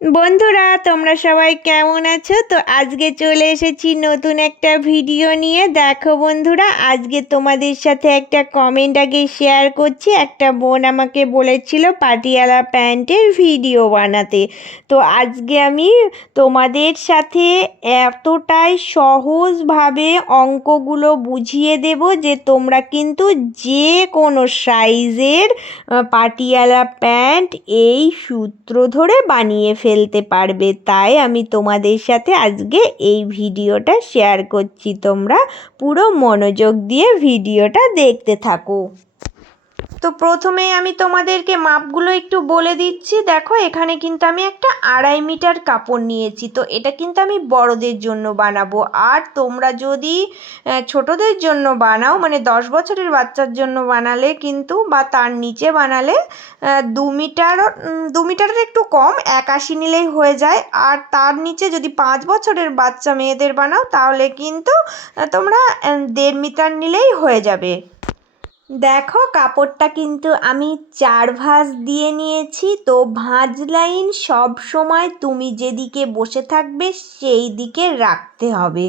বন্ধুরা, তোমরা সবাই কেমন আছো? তো আজকে চলে এসেছি নতুন একটা ভিডিও নিয়ে। দেখো বন্ধুরা, আজকে তোমাদের সাথে একটা কমেন্ট আগে শেয়ার করছি। একটা বোন আমাকে বলেছিল পাটিয়ালা প্যান্টের ভিডিও বানাতে। তো আজকে আমি তোমাদের সাথে এতটাই সহজভাবে অঙ্কগুলো বুঝিয়ে দেব যে তোমরা কিন্তু যে কোনো সাইজের পাটিয়ালা প্যান্ট এই সূত্র ধরে বানিয়ে ফেলতে পারবে। তাই আমি তোমাদের সাথে আজকে এই ভিডিওটা শেয়ার করছি। তোমরা পুরো মনোযোগ দিয়ে ভিডিওটা দেখতে থাকো। তো প্রথমেই আমি তোমাদেরকে মাপগুলো একটু বলে দিচ্ছি। দেখো, এখানে কিন্তু আমি একটা আড়াই মিটার কাপড় নিয়েছি। তো এটা কিন্তু আমি বড়দের জন্য বানাবো। আর তোমরা যদি ছোটদের জন্য বানাও মানে দশ বছরের বাচ্চার জন্য বানালে কিন্তু, বা তার নিচে বানালে দু মিটার দু মিটারের একটু কম এক আশি নিলেই হয়ে যায়। আর তার নিচে যদি পাঁচ বছরের বাচ্চা মেয়েদের বানাও, তাহলে কিন্তু তোমরা দেড় মিটার নিলেই হয়ে যাবে। দেখো, কাপড়টা কিন্তু আমি চার ভাঁজ দিয়ে নিয়েছি। তো ভাঁজ লাইন সব সময় তুমি যেদিকে বসে থাকবে সেই দিকে রাখতে হবে।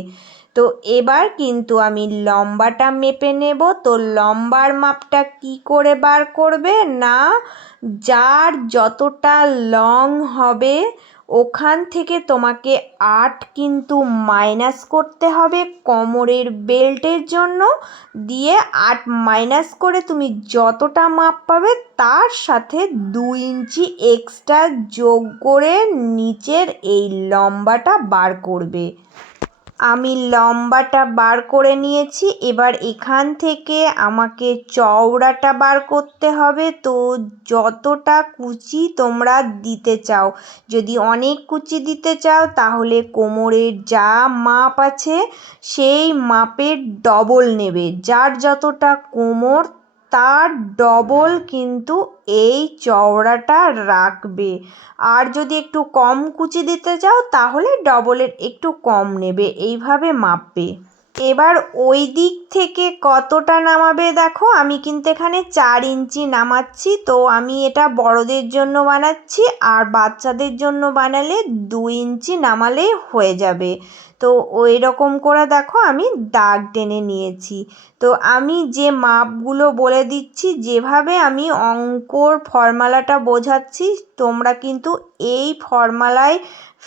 তো এবার কিন্তু আমি লম্বাটা মেপে নেব। তো লম্বার মাপটা কি করে বার করবে? না, যার যতটা লং হবে ওখান থেকে তোমাকে আট কিন্তু মাইনাস করতে হবে কোমরের বেল্টের জন্য। দিয়ে আট মাইনাস করে তুমি যতটা মাপ পাবে তার সাথে দু ইঞ্চি এক্সট্রা যোগ করে নিচের এই লম্বাটা বার করবে। আমি লম্বাটা বার করে নিয়েছি, এবার এখান থেকে আমাকে চওড়াটা বার করতে হবে। তো যতটা কুচি তোমরা দিতে চাও, যদি অনেক কুচি দিতে চাও, তাহলে কোমরের যা মাপ আছে, সেই মাপের ডবল নেবে। যার যতটা কোমর তার ডবল কিন্তু এই চওড়াটা রাখবে। আর যদি একটু কম কুচি দিতে চাও, তাহলে ডবলের একটু কম নেবে। এইভাবে মাপবে। এবার ওই দিক থেকে কতটা নামাবে দেখো, আমি কিন্তু এখানে চার ইঞ্চি নামাচ্ছি। তো আমি এটা বড়দের জন্য বানাচ্ছি, আর বাচ্চাদের জন্য বানালে দু ইঞ্চি নামালেই হয়ে যাবে। তো ওই রকম করে দেখো আমি দাগ টেনে নিয়েছি। তো আমি যে মাপগুলো বলে দিচ্ছি, যেভাবে আমি অঙ্কর ফর্মালাটা বোঝাচ্ছি, তোমরা কিন্তু এই ফর্মালায়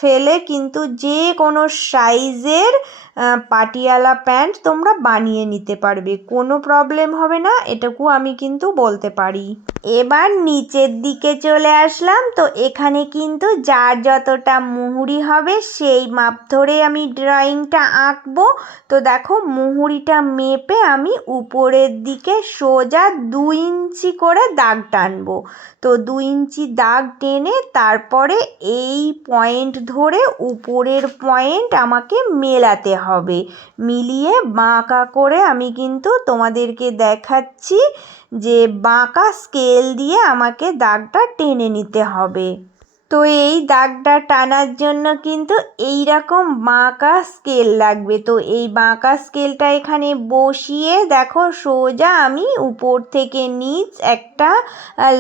ফেলে কিন্তু যে কোনো সাইজের পাটিয়ালা প্যান্ট তোমরা বানিয়ে নিতে পারবে। কোনো প্রবলেম হবে না, এটুকু আমি কিন্তু বলতে পারি। এবার নিচের দিকে চলে আসলাম। তো এখানে কিন্তু যার যতটা মুহুরি হবে, সেই মাপ ধরে আমি ড্রয়িংটা আঁকবো। তো দেখো, মুহুরিটা মেপে আমি উপরের দিকে সোজা দু ইঞ্চি করে দাগ টানবো। তো দু ইঞ্চি দাগ টেনে তারপরে এই পয়েন্ট ধরে উপরের পয়েন্ট আমাকে মেলাতে হবে। মিলিয়ে বাঁকা করে আমি কিন্তু তোমাদেরকে দেখাচ্ছি যে বাঁকা স্কেল দিয়ে আমাকে দাগটা টেনে নিতে হবে। তো এই দাগটা টানার জন্য কিন্তু এই রকম বাঁকা স্কেল লাগবে। তো এই বাঁকা স্কেলটা এখানে বসিয়ে দেখো সোজা আমি উপর থেকে নিচ একটা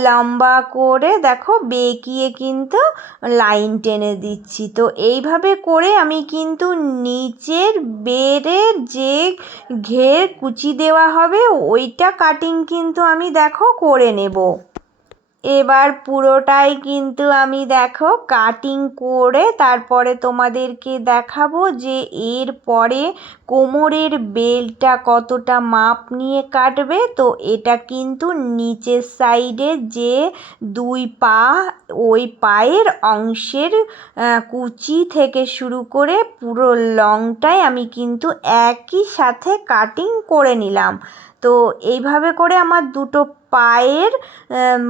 লম্বা করে দেখো বেঁকিয়ে কিন্তু লাইন টেনে দিচ্ছি। তো এইভাবে করে আমি কিন্তু নিচের বেড়ের যে ঘের কুচি দেওয়া হবে, ওইটা কাটিং কিন্তু আমি দেখো করে নেব। এবার পুরোটাই কিন্তু আমি দেখো কাটিং করে তারপরে তোমাদেরকে দেখাবো যে এর পরে কোমরের বেল্টটা কতটা মাপ নিয়ে কাটবে। তো এটা কিন্তু নিচের সাইডে যে দুই পা ওই পায়ের অংশের কুচি থেকে শুরু করে পুরো লংটাই আমি কিন্তু একই সাথে কাটিং করে নিলাম। তো এইভাবে করে আমার দুটো পায়ের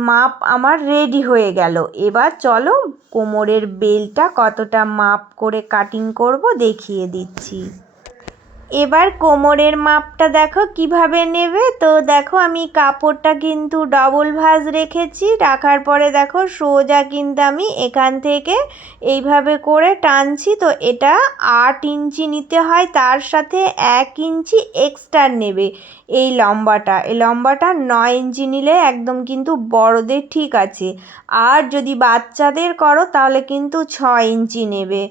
মাপ আমার রেডি হয়ে গেল। এবার চলো কোমরের বেলটা কতটা মাপ করে কাটিং করব দেখিয়ে দিচ্ছি। এবার কোমরের মাপটা দেখো, কীভাবে নেবে? তো দেখো, আমি কাপড়টা কিন্তু ডবল ভাঁজ রেখেছি। রাখার পরে দেখো, সোজা কিন্তু আমি এখান থেকে এইভাবে করে টানছি। তো এটা আট ইঞ্চি নিতে হয়, তার সাথে এক ইঞ্চি এক্সট্রা নেবে এই লম্বাটা। এই লম্বাটা নয় ইঞ্চি নিলে একদম কিন্তু বড়দের ঠিক আছে। আর যদি বাচ্চাদের করো, তাহলে কিন্তু ছয় ইঞ্চি নেবে।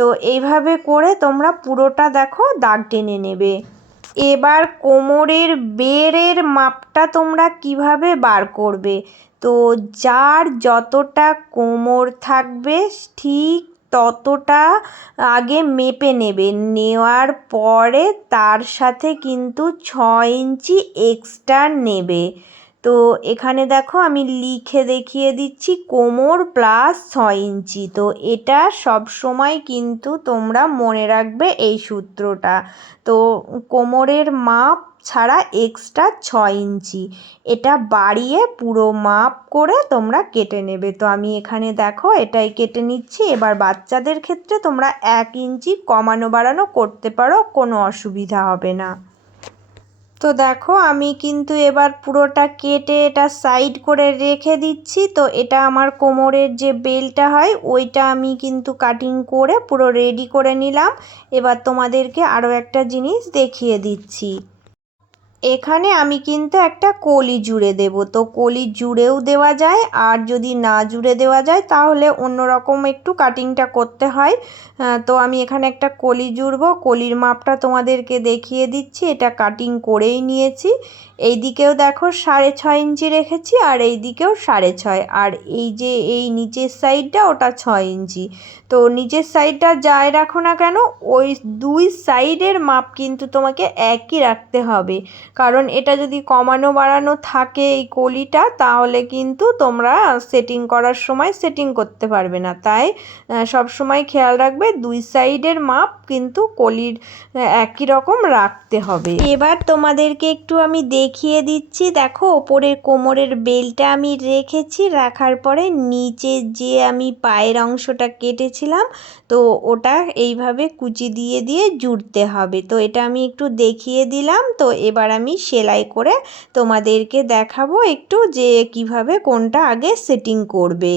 তো এইভাবে করে তোমরা পুরোটা দেখো দাগ টেনে নেবে। এবার কোমরের বেড়ের মাপটা তোমরা কীভাবে বার করবে? তো যার যতটা কোমর থাকবে, ঠিক ততটা আগে মেপে নেবে। নেওয়ার পরে তার সাথে কিন্তু ছ ইঞ্চি এক্সট্রা নেবে। তো এখানে দেখো আমি লিখে দেখিয়ে দিচ্ছি কোমর প্লাস ছয় ইঞ্চি। তো এটা সব সময় কিন্তু তোমরা মনে রাখবে এই সূত্রটা। তো কোমরের মাপ ছাড়া এক্সট্রা ছয় ইঞ্চি। এটা বাড়িয়ে পুরো মাপ করে তোমরা কেটে নেবে। তো আমি এখানে দেখো এটাই কেটে নিচ্ছি। এবার বাচ্চাদের ক্ষেত্রে তোমরা এক ইঞ্চি কমানো বাড়ানো করতে পারো, কোনো অসুবিধা হবে না। তো দেখো, আমি কিন্তু এবার পুরোটা কেটে এটা সাইড করে রেখে দিচ্ছি। তো এটা আমার কোমরের যে বেলটা হয়, ওইটা আমি কিন্তু কাটিং করে পুরো রেডি করে নিলাম। এবার তোমাদেরকে আরও একটা জিনিস দেখিয়ে দিচ্ছি। এখানে আমি কিন্তু একটা কলি জুড়ে দেব। তো কলি জুড়েও দেওয়া যায়, আর যদি না জুড়ে দেওয়া যায়, তাহলে অন্য রকম একটু কাটিংটা করতে হয়। তো আমি এখানে একটা কলি জুড়ব। কলির মাপটা তোমাদেরকে দেখিয়ে দিচ্ছি। এটা কাটিং করেই নিয়েছি। এই দিকেও দেখো সাড়ে ছয় ইঞ্চি রেখেছি আর এই দিকেও সাড়ে ছয়। আর এই যে এই নিচের সাইডটা ওটা ছয় ইঞ্চি। তো নিচের সাইডটা যাই রাখো না কেন, ওই দুই সাইডের মাপ কিন্তু তোমাকে একই রাখতে হবে। কারণ এটা যদি কমানো বাড়ানো থাকে এই কলিটা, তাহলে কিন্তু তোমরা সেটিং করার সময় সেটিং করতে পারবে না। তাই সব সময় খেয়াল রাখবে, দুই সাইডের মাপ কিন্তু কলির একই রকম রাখতে হবে। এবার তোমাদেরকে একটু আমি দেখিয়ে দিচ্ছি। দেখো, ওপরের কোমরের বেলটা আমি রেখেছি, রাখার পরে নিচে যে আমি পায়ের অংশটা কেটেছিলাম, তো ওটা এইভাবে কুচি দিয়ে দিয়ে জুড়তে হবে। তো এটা আমি একটু দেখিয়ে দিলাম, তো এবার আমি সেলাই করে তোমাদেরকে দেখাবো একটু যে কীভাবে কোনটা আগে সেটিং করবে।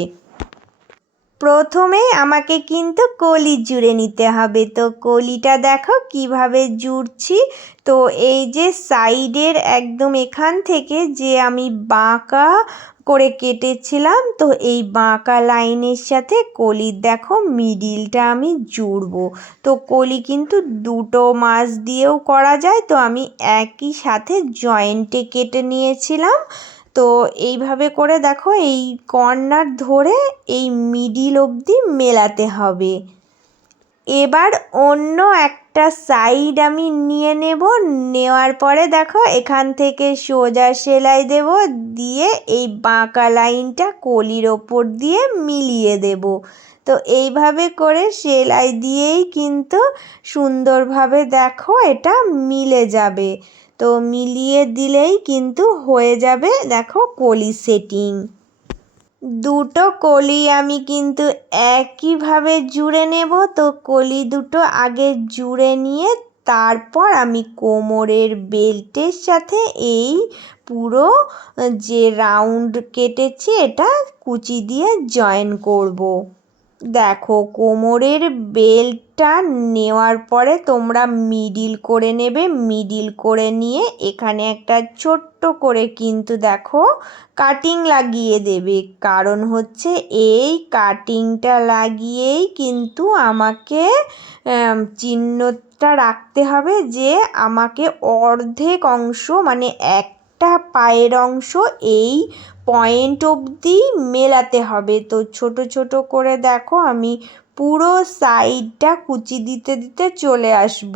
প্রথমে আমাকে কিন্তু কলি জুড়ে নিতে হবে। তো কলিটা দেখো কীভাবে জুড়ছি। তো এই যে সাইডের একদম এখান থেকে যে আমি বাঁকা করে কেটেছিলাম, তো এই বাঁকা লাইনের সাথে কলির দেখো মিডিলটা আমি জুড়বো। তো কলি কিন্তু দুটো মাছ দিয়েও করা যায়। তো আমি একই সাথে জয়েন্টে কেটে নিয়েছিলাম। তো এইভাবে করে দেখো এই কর্নার ধরে এই মিডিল অবধি মেলাতে হবে। এবার অন্য একটা সাইড আমি নিয়ে নেব। নেওয়ার পরে দেখো এখান থেকে সোজা সেলাই দেব, দিয়ে এই বাঁকা লাইনটা কলির ওপর দিয়ে মিলিয়ে দেব। তো এইভাবে করে সেলাই দিয়েই কিন্তু সুন্দরভাবে দেখো এটা মিলে যাবে। তো মিলিয়ে দিলেই কিন্তু হয়ে যাবে, দেখো কলি সেটিং দুটো কলি আমি কিন্তু একইভাবে জুড়ে নেব, তো কলি দুটো আগে জুড়ে নিয়ে তারপর আমি কোমরের বেল্টের সাথে এই পুরো, যে রাউন্ড কেটেছি, এটা কুচি দিয়ে জয়েন করব। দেখো, কোমরের বেল্টটা নেওয়ার পরে তোমরা মিডিল করে নেবে, মিডিল করে নিয়ে এখানে একটা ছোট্ট করে কিন্তু দেখো কাটিং লাগিয়ে দেবে। কারণ হচ্ছে এই কাটিংটা লাগিয়েই কিন্তু আমাকে চিহ্নটা রাখতে হবে যে আমাকে অর্ধেক অংশ মানে একটা পায়ের অংশ এই পয়েন্ট অবধি মেলাতে হবে। তো ছোট ছোট করে দেখো, আমি পুরো সাইডটা কুচি দিতে দিতে চলে আসব।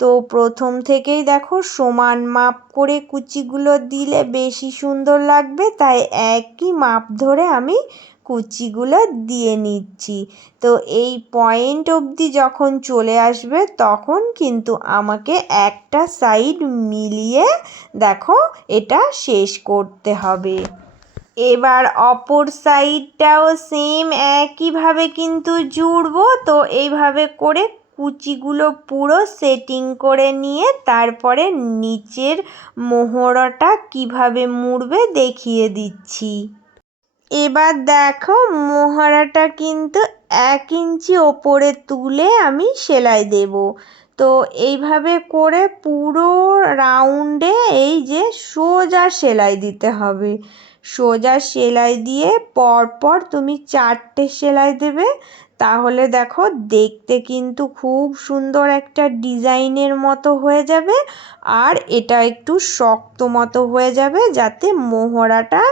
তো প্রথম থেকেই দেখো, সমান মাপ করে কুচিগুলো দিলে বেশি সুন্দর লাগবে, তাই একই মাপ ধরে আমি কুচিগুলো দিয়ে নিচ্ছি। তো এই পয়েন্ট অবধি যখন চলে আসবে, তখন কিন্তু আমাকে একটা সাইড মিলিয়ে দেখো, এটা শেষ করতে হবে। এবার অপর সাইডটাও সেম একইভাবে কিন্তু জুড়বো। তো এইভাবে করে কুচিগুলো পুরো সেটিং করে নিয়ে তারপরে নিচের মোহরাটা কীভাবে মুড়বে দেখিয়ে দিচ্ছি। এবার দেখো মোহরাটা কিন্তু এক ইঞ্চি ওপরে তুলে আমি সেলাই দেব। তো এইভাবে করে পুরো রাউন্ডে এই যে সোজা সেলাই দিতে হবে। সোজা সেলাই দিয়ে পরপর তুমি চারটে সেলাই দেবে। তাহলে দেখো দেখতে কিন্তু খুব সুন্দর একটা ডিজাইনের মতো হয়ে যাবে আর এটা একটু শক্ত মতো হয়ে যাবে যাতে মোহরাটা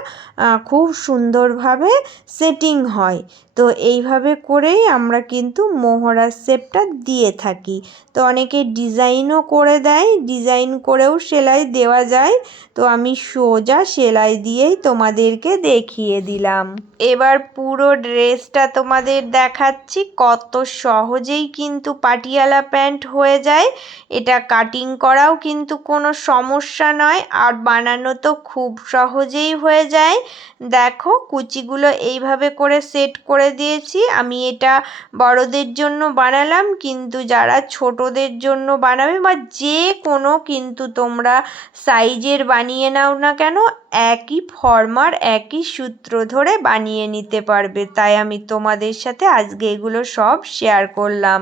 খুব সুন্দরভাবে সেটিং হয়। তো এইভাবে করেই আমরা কিন্তু মোহরার শেপটা দিয়ে থাকি। তো অনেকে ডিজাইনও করে দেয়, ডিজাইন করেও সেলাই দেওয়া যায়। তো আমি সোজা সেলাই দিয়েই তোমাদেরকে দেখিয়ে দিলাম। এবার পুরো ড্রেসটা তোমাদের দেখাচ্ছি, কত সহজেই কিন্তু পাটিয়ালা প্যান্ট হয়ে যায়। এটা কাটিং করাও কিন্তু কোনো সমস্যা নয়, আর বানানো তো খুব সহজেই হয়ে যায়। দেখো কুচিগুলো এইভাবে করে সেট করে দিয়েছি। আমি এটা বড়দের জন্য বানালাম, কিন্তু যারা ছোটদের জন্য বানাবে বা যে কোনো কিন্তু তোমরা সাইজের বানিয়ে নাও না কেন, একই ফর্মার, একই সূত্র ধরে বানিয়ে নিতে পারবে। তাই আমি তোমাদের সাথে আজকে এগুলো সব শেয়ার করলাম।